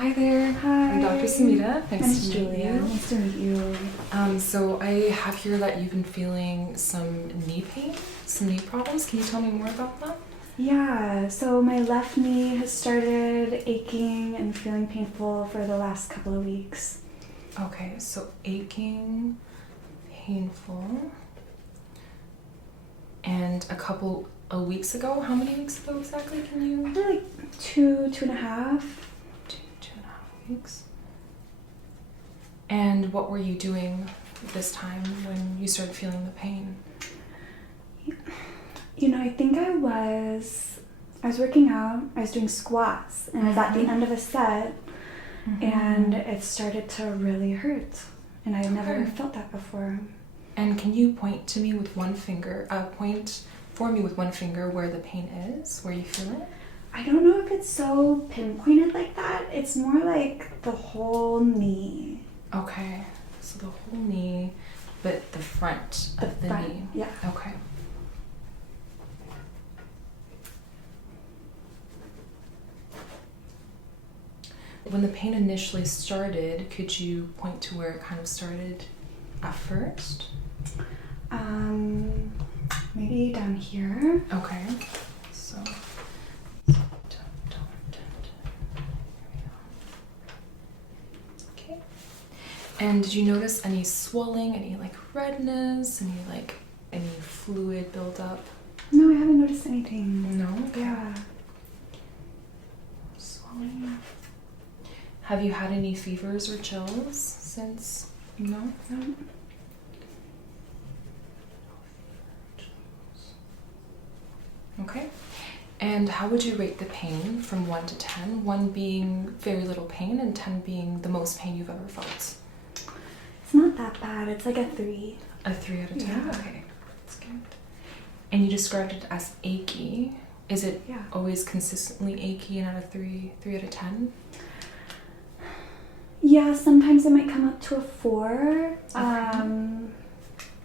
Hi there. Hi. I'm Dr. Semide. Nice to meet you. Nice to meet you. So I have here that you've been feeling some knee pain, some knee problems. Can you tell me more about that? Yeah, so my left knee has started aching and feeling painful for the last couple of weeks. Okay, so aching, painful, and a couple of weeks ago. How many weeks ago exactly can you? Probably like two and a half. Two and a half weeks. And what were you doing this time when you started feeling the pain? You know, I think I was working out, I was doing squats, and I was at the end of a set, and it started to really hurt. And I've never felt that before. And can you point to me with one finger, point for me with one finger where the pain is, where you feel it? I don't know if it's so pinpointed like that. It's more like the whole knee. Okay, so the whole knee, but the front of the knee. Yeah. Okay. When the pain initially started, could you point to where it kind of started at first? Maybe down here. Okay. So. Okay. And did you notice any swelling, any like redness, any fluid buildup? No, I haven't noticed anything. No? Okay. Yeah. Swelling. Have you had any fevers or chills since? No? No. Okay. And how would you rate the pain from 1 to 10? 1 being very little pain and 10 being the most pain you've ever felt? It's not that bad. It's like a 3. A 3 out of 10? Yeah. Okay. That's good. And you described it as achy. Is it always consistently achy and out of 3 out of 10? Yeah, sometimes it might come up to a 4. Okay.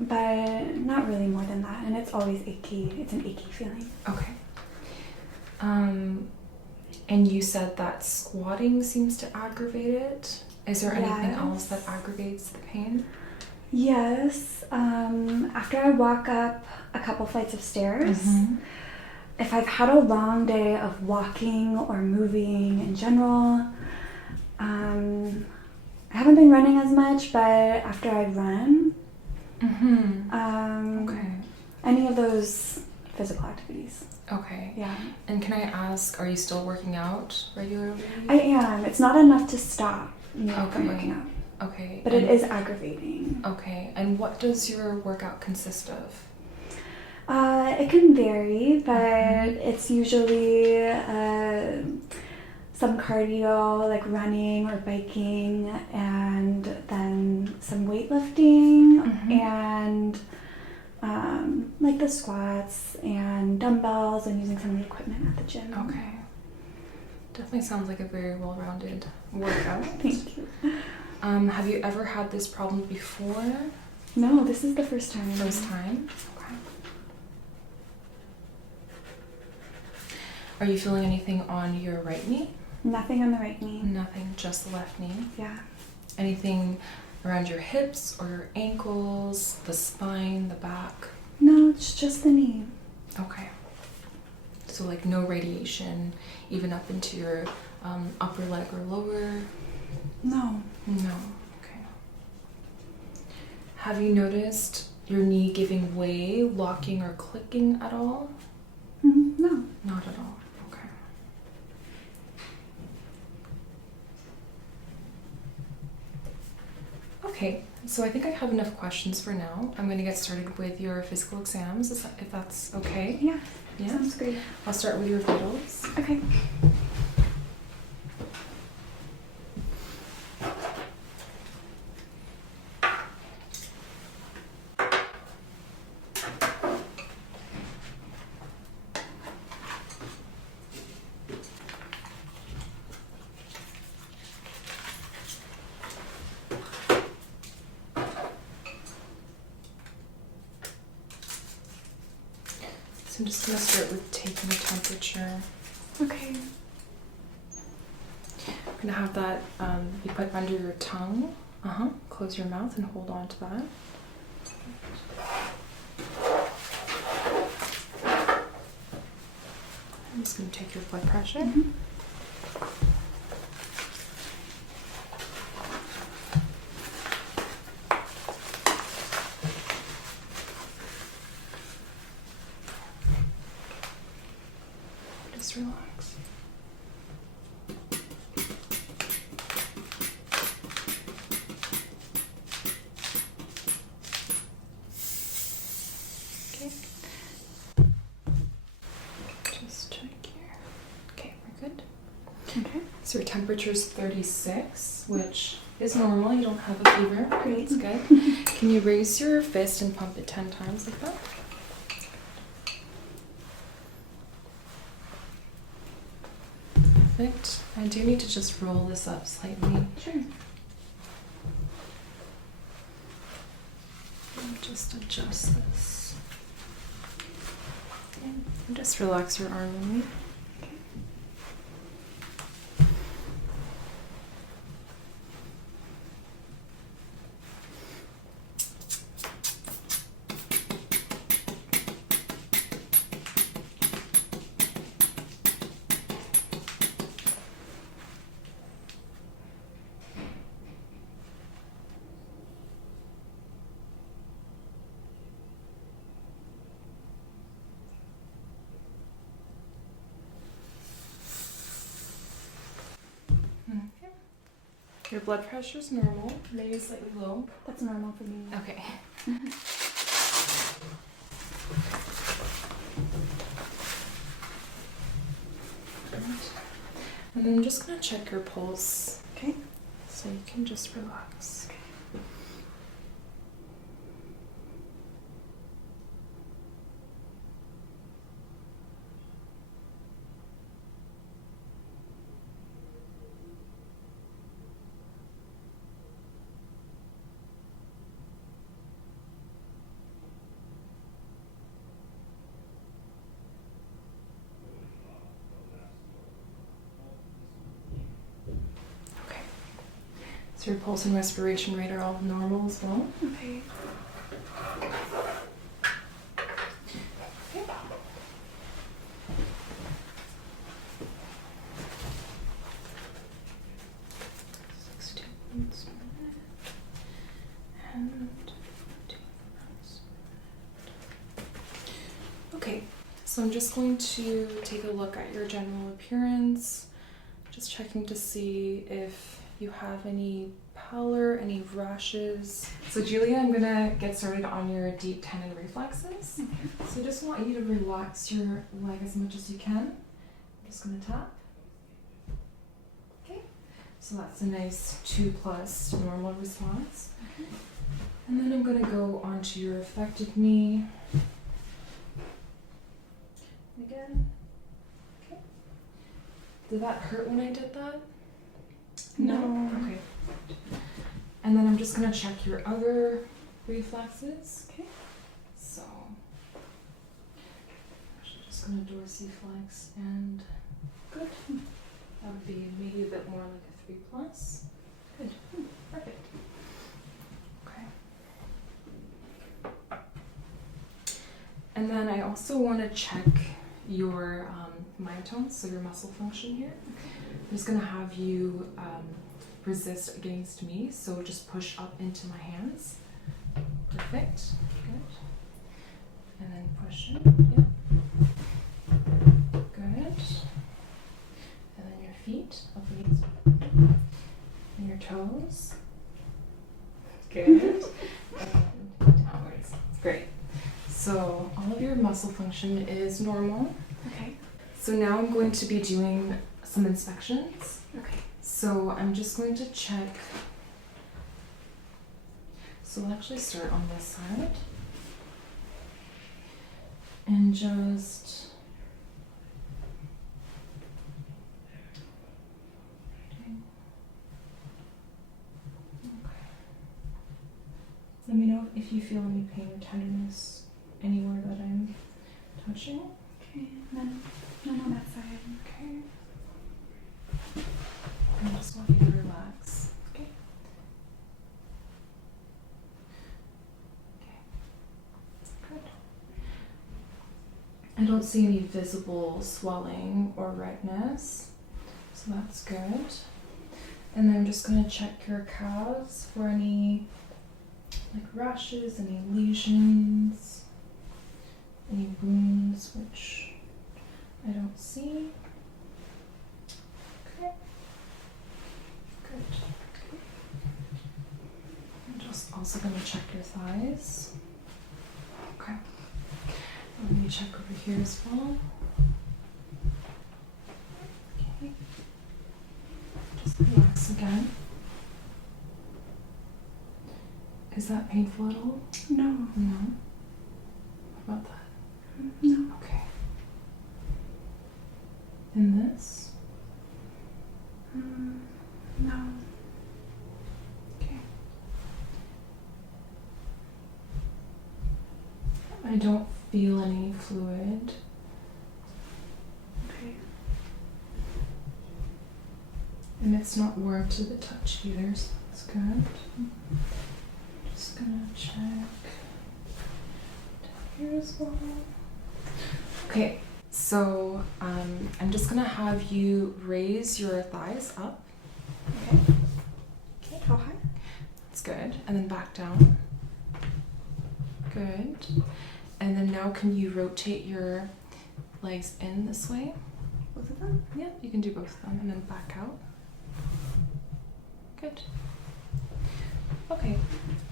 But not really more than that. And it's always achy. It's an achy feeling. Okay. And you said that squatting seems to aggravate it. Is there anything else that aggravates the pain? Yes. After I walk up a couple flights of stairs, if I've had a long day of walking or moving in general, I haven't been running as much, but after I run, Okay. any of those physical activities. Okay. Yeah. And can I ask, are you still working out regularly? I am. It's not enough to stop me from working out. Okay. But it is aggravating. Okay. And what does your workout consist of? It can vary, but it's usually some cardio, like running or biking, and then some weightlifting, and like the squats and dumbbells, and using some of the equipment at the gym. Okay. Definitely sounds like a very well-rounded workout. Thank you. Have you ever had this problem before? No, this is the first time. First time? Okay. Are you feeling anything on your right knee? Nothing on the right knee. Nothing, just the left knee? Yeah. Anything around your hips or your ankles, the spine, the back? No, it's just the knee. Okay. So like no radiation, even up into your upper leg or lower? No. No. Okay. Have you noticed your knee giving way, locking or clicking at all? No. Not at all. Okay. Okay, so I think I have enough questions for now. I'm going to get started with your physical exams, if that's okay. Yeah. Yeah? Sounds great. I'll start with your vitals. Okay. So I'm just going to start with taking a temperature. Okay. I'm gonna have that be put under your tongue. Close your mouth and hold on to that. I'm just gonna take your blood pressure. Just relax. Okay. Just check here. Okay, we're good. Okay. So your temperature is 36, which is normal. You don't have a fever. Great. That's good. Can you raise your fist and pump it 10 times like that? Perfect. I do need to just roll this up slightly. Sure. And just adjust this. Okay. And just relax your arm on me. Okay. Your blood pressure is normal, maybe slightly low. That's normal for me. Okay. And then I'm just going to check your pulse. Okay. So you can just relax. Okay. So your pulse and respiration rate are all normal as well. Okay. Okay. 60 beats per minute. And 2 beats per minute. Okay, so I'm just going to take a look at your general appearance. Just checking to see if you have any pallor, any rashes. So Julia, I'm gonna get started on your deep tendon reflexes. Okay. So I just want you to relax your leg as much as you can. I'm just gonna tap. Okay. So that's a nice 2+ normal response. Okay. And then I'm gonna go onto your affected knee. Again. Okay. Did that hurt when I did that? No. Okay. And then I'm just gonna check your other reflexes. Okay. So, actually just gonna dorsiflex and good. That would be maybe a bit more like a 3+. Good. Perfect. Okay. And then I also want to check your myotones, so your muscle function here. I'm just gonna have you resist against me, so just push up into my hands. Perfect. Good. And then push in. Yep. Good. And then your feet up against and your toes. Good. And downwards. Great. So all of your muscle function is normal. Okay. So now I'm going to be doing some inspections. Okay. So I'm just going to check. So we'll actually start on this side. And just let me know if you feel any pain or tenderness anywhere that I'm touching. Okay. None on that side. Okay. I just want you to relax. Okay. Okay. Good. I don't see any visible swelling or redness, so that's good. And then I'm just going to check your calves for any like rashes, any lesions, any wounds, which I don't see. Okay. Good. I'm just also going to check your thighs. Okay. Let me check over here as well. Okay. Just relax again. Is that painful at all? No. No. What about that? No. Okay. And this? No. Okay. I don't feel any fluid. Okay. And it's not warm to the touch either, so that's good. Just gonna check down here as well. Okay, so I'm just gonna have you raise your thighs up. Okay. Okay, how high? That's good. And then back down. Good. And then now can you rotate your legs in this way? Both of them? Yeah, you can do both of them and then back out. Good. Okay.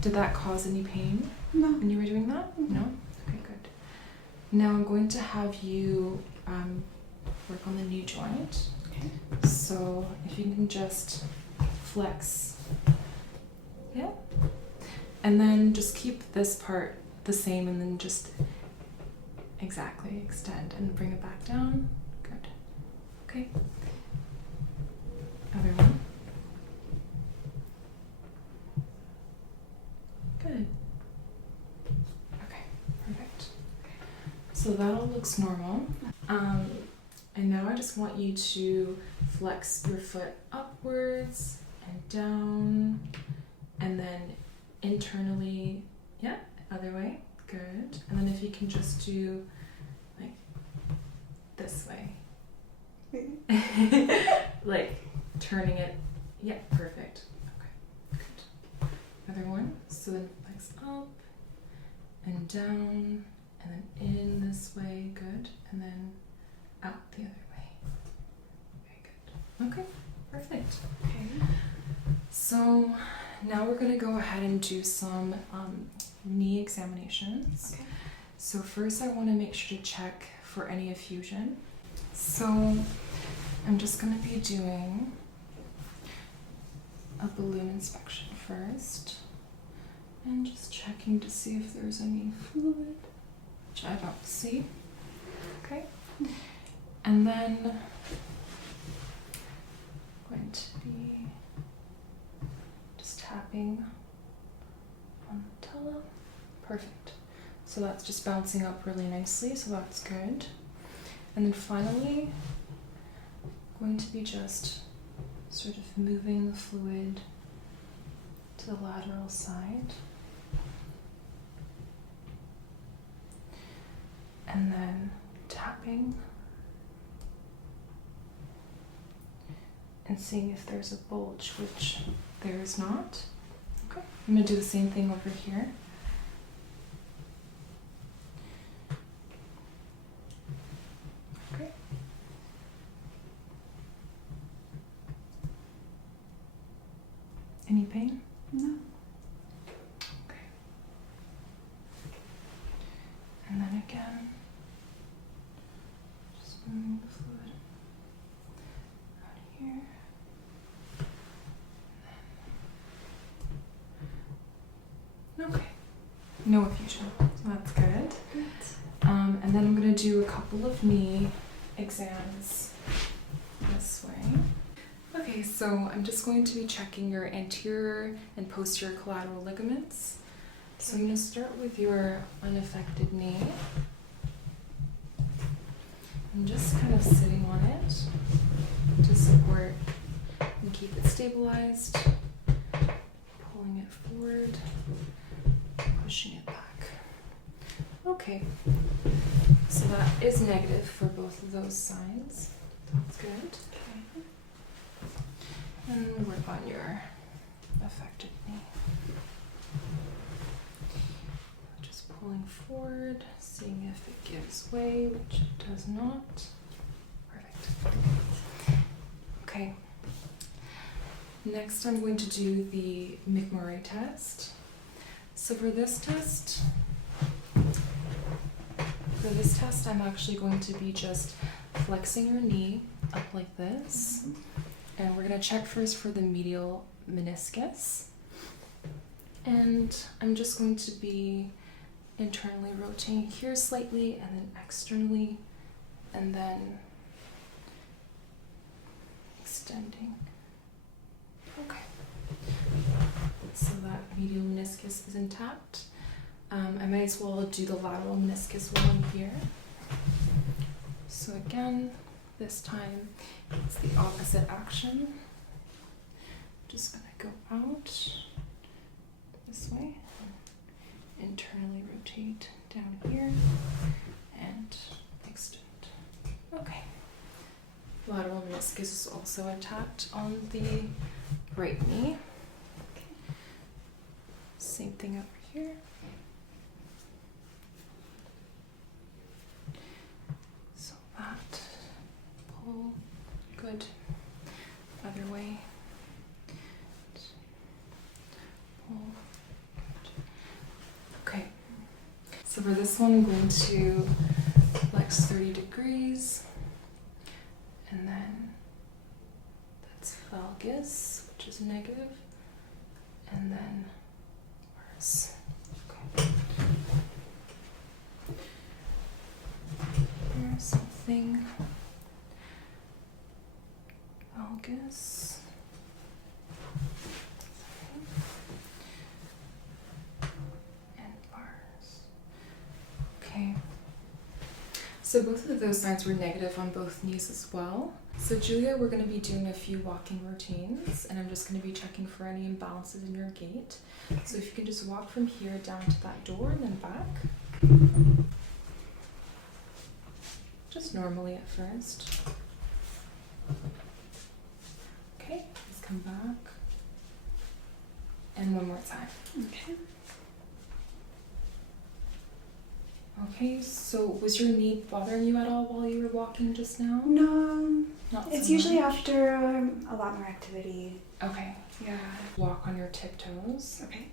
Did that cause any pain No. when you were doing that? No? Okay, good. Now I'm going to have you work on the knee joint. Okay. So if you can just flex. Yeah. And then just keep this part the same and then just exactly extend and bring it back down. Good. Okay. Other one. Good. Okay, perfect. So that all looks normal. And now I just want you to flex your foot upwards and down, and then internally, yeah, other way, good. And then if you can just do like this way, like turning it, yeah, perfect. Okay, good. Other one, so then flex up and down, and then in this way, good, and then out the other way. Very good. Okay, perfect. Okay. So now we're going to go ahead and do some knee examinations. Okay. So first I want to make sure to check for any effusion. So I'm just going to be doing a balloon inspection first and just checking to see if there's any fluid, which I don't see. Okay. And then I'm going to be just tapping on the patella. Perfect. So that's just bouncing up really nicely, so that's good. And then finally, I'm going to be just sort of moving the fluid to the lateral side. And then tapping and seeing if there's a bulge, which there is not. Okay, I'm going to do the same thing over here. Okay. Any pain? No. Okay. And then again, just moving the fluid out here. Okay. No effusion. So that's good. And then I'm going to do a couple of knee exams this way. Okay, so I'm just going to be checking your anterior and posterior collateral ligaments. So I'm going to start with your unaffected knee. I'm just kind of sitting on it to support and keep it stabilized. Pulling it forward, pushing it back. Okay, so that is negative for both of those sides. That's good. Okay. And work on your affected knee. Just pulling forward, seeing if it gives way, which it does not. Perfect. Okay. Next, I'm going to do the McMurray test. So for this test, I'm actually going to be just flexing your knee up like this. And we're going to check first for the medial meniscus. And I'm just going to be internally rotating here slightly and then externally and then extending. Okay. So that medial meniscus is intact. I might as well do the lateral meniscus while I'm here. So again, this time it's the opposite action. Just gonna go out this way, internally rotate down here, and extend. Okay. Lateral meniscus is also intact on the right knee. Okay. Same thing over here. So that pull, good. Other way. Pull, good. Okay. So for this one, I'm going to flex 30 degrees. And then that's valgus, which is negative, and then Varus. Okay. Here's something. Valgus. And Varus. Okay. So both of those signs were negative on both knees as well. So Julia, we're going to be doing a few walking routines, and I'm just going to be checking for any imbalances in your gait. So if you can just walk from here down to that door and then back. Just normally at first. Okay, let's come back. And one more time. Okay. Okay, so was your knee bothering you at all while you were walking just now? No, Not it's so usually much. after a lot more activity. Okay, Yeah. walk on your tiptoes. Okay.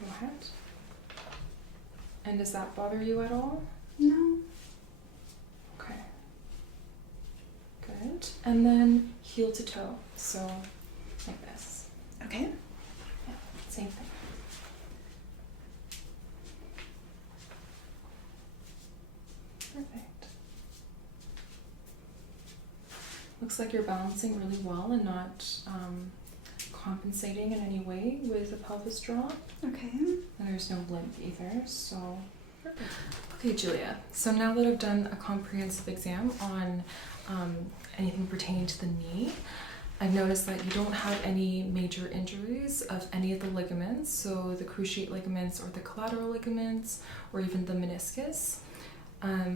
Go ahead. And does that bother you at all? No. Okay. Good. And then heel to toe. So like this. Okay. Yeah, same thing. Perfect. Looks like you're balancing really well and not compensating in any way with a pelvis drop. Okay. And there's no limp either, so perfect. Okay, Julia, so now that I've done a comprehensive exam on anything pertaining to the knee, I've noticed that you don't have any major injuries of any of the ligaments, so the cruciate ligaments or the collateral ligaments or even the meniscus.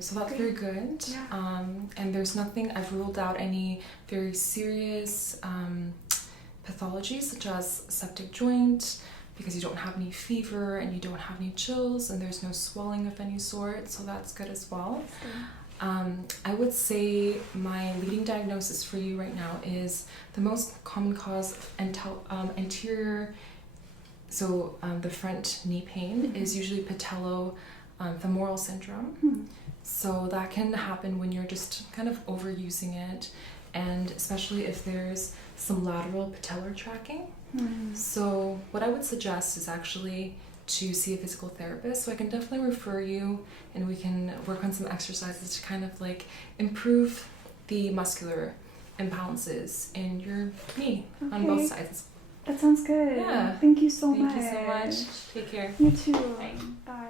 So that's very good. Yeah. And there's nothing, I've ruled out any very serious pathologies such as septic joint, because you don't have any fever and you don't have any chills and there's no swelling of any sort, so that's good as well. I would say my leading diagnosis for you right now is the most common cause of anterior, so the front knee pain is usually patellofemoral syndrome. So that can happen when you're just kind of overusing it, and especially if there's some lateral patellar tracking. So what I would suggest is actually to see a physical therapist. So I can definitely refer you and we can work on some exercises to kind of like improve the muscular imbalances in your knee on both sides. That sounds good. Yeah. Thank you so much. Thank you so much. Take care. You too. Bye. Bye.